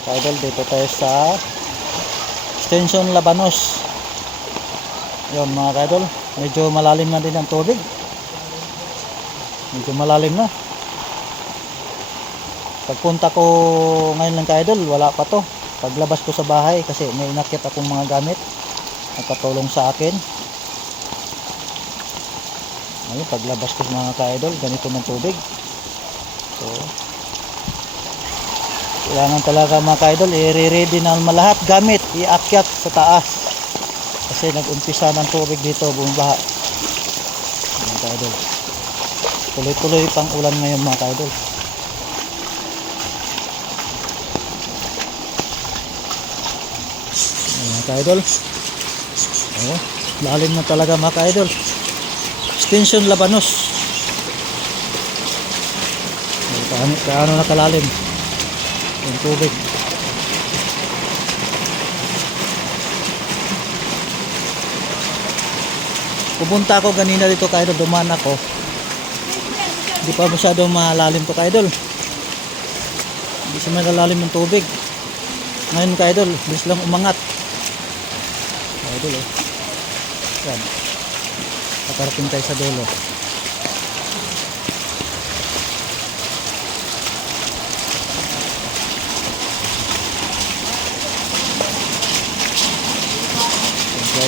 Mga ka-idol, dito tayo sa Extension Labanos. Yun mga ka-idol, medyo malalim na din ang tubig. Medyo malalim na. Pagpunta ko ngayon lang ka-idol, wala pa to. Paglabas ko sa bahay kasi may inakit akong mga gamit nakatulong sa akin. Ngayon paglabas ko mga ka-idol, ganito ng tubig. So kailangan talaga mga ka-idol, i-ready na lahat gamit, iakyat sa taas kasi nag-umpisa ng tubig dito, bumabaha mga ka-idol. Tuloy-tuloy pang ulan ngayon mga ka-idol. Mga ka-idol, lalim na talaga mga ka-idol. Extension Labanos, kaano na kalalim yung tubig. Pupunta ako ganina dito ka-idol, dumaan ako, hindi pa masyadong malalim to ka-idol, hindi siya malalim ng tubig. Ngayon ka-idol, bilis lang umangat ka-idol. Yan, pakarating tayo sa dulo.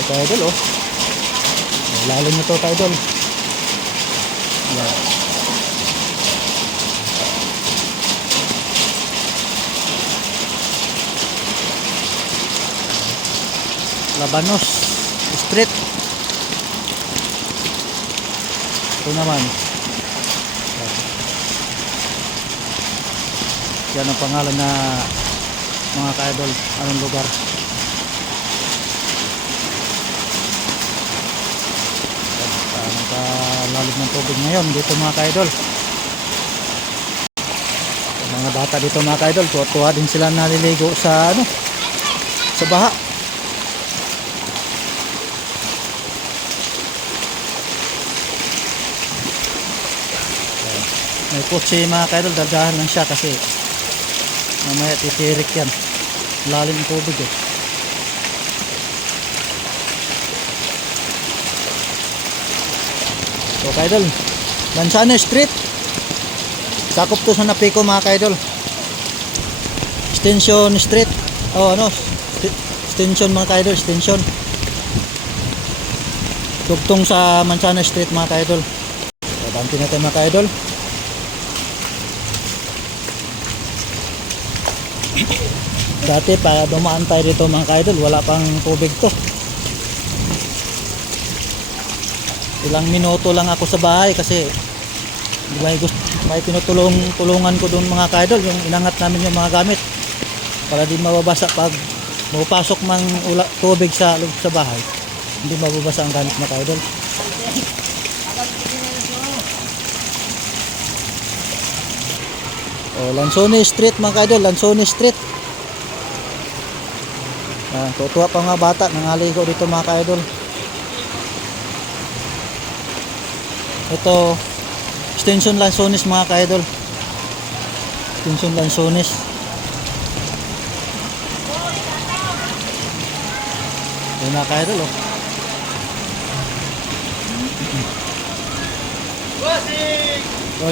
Ka-idol, lalim na to ka-idol. Yan. Labanos Street. Ito naman, yan ang pangalan na mga ka-idol, anong lugar. Lalim ng tubig ngayon dito mga ka-idol. Mga bata dito mga ka-idol, tuwa-tuwa din sila naliligo sa sa baha. May kotse mga ka-idol, dadahan lang siya kasi mamaya titirik yan, lalim ng tubig eh. So ka-idol, Lansana Street, sakop to sa Napico mga ka-idol. Extension Street, Extension mga ka-idol, Extension tugtong sa Lansana Street mga ka-idol. So banti natin mga ka-idol. Dati para dumaan tayo dito mga ka-idol, wala pang tubig to. Ilang minuto lang ako sa bahay kasi may tinutulungan ko doon mga ka-idol, yung inangat namin yung mga gamit para di mababasa pag mapasok mang tubig sa bahay, hindi mababasa ang gamit mga ka-idol. Lansone Street mga ka-idol, Lansone Street. Tutuwa pa mga bata nangaligo dito mga ka-idol. Ito Extension Lansones mga ka-idol, Extension Lansones. Ito mga ka-idol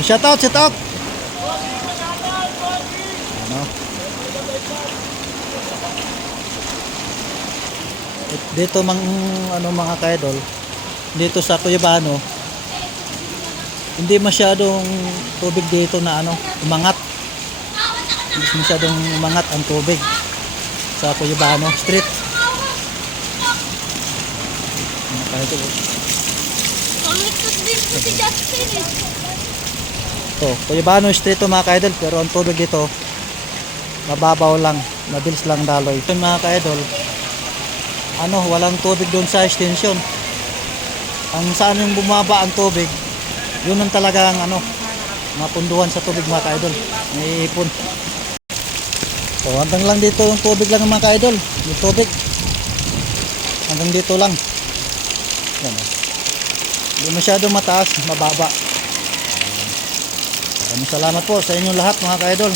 shout out dito mga ka-idol, dito sa Cuyabano hindi masyadong tubig dito na umangat. Hindi masyadong umangat ang tubig sa Cuyabano Street. Cuyabano Street to mga ka-idol, pero ang tubig dito mababaw lang, mabilis lang daloy. Ito mga ka-idol, walang tubig doon sa extension. Ang saan yung bumaba ang tubig, yun ang talagang mapunduhan sa tubig mga ka-idol, may ipon. So hanggang lang dito yung tubig lang mga ka-idol, yung tubig hanggang dito lang. Yan, hindi masyadong mataas, mababa. Maraming salamat po sa inyong lahat mga ka-idol.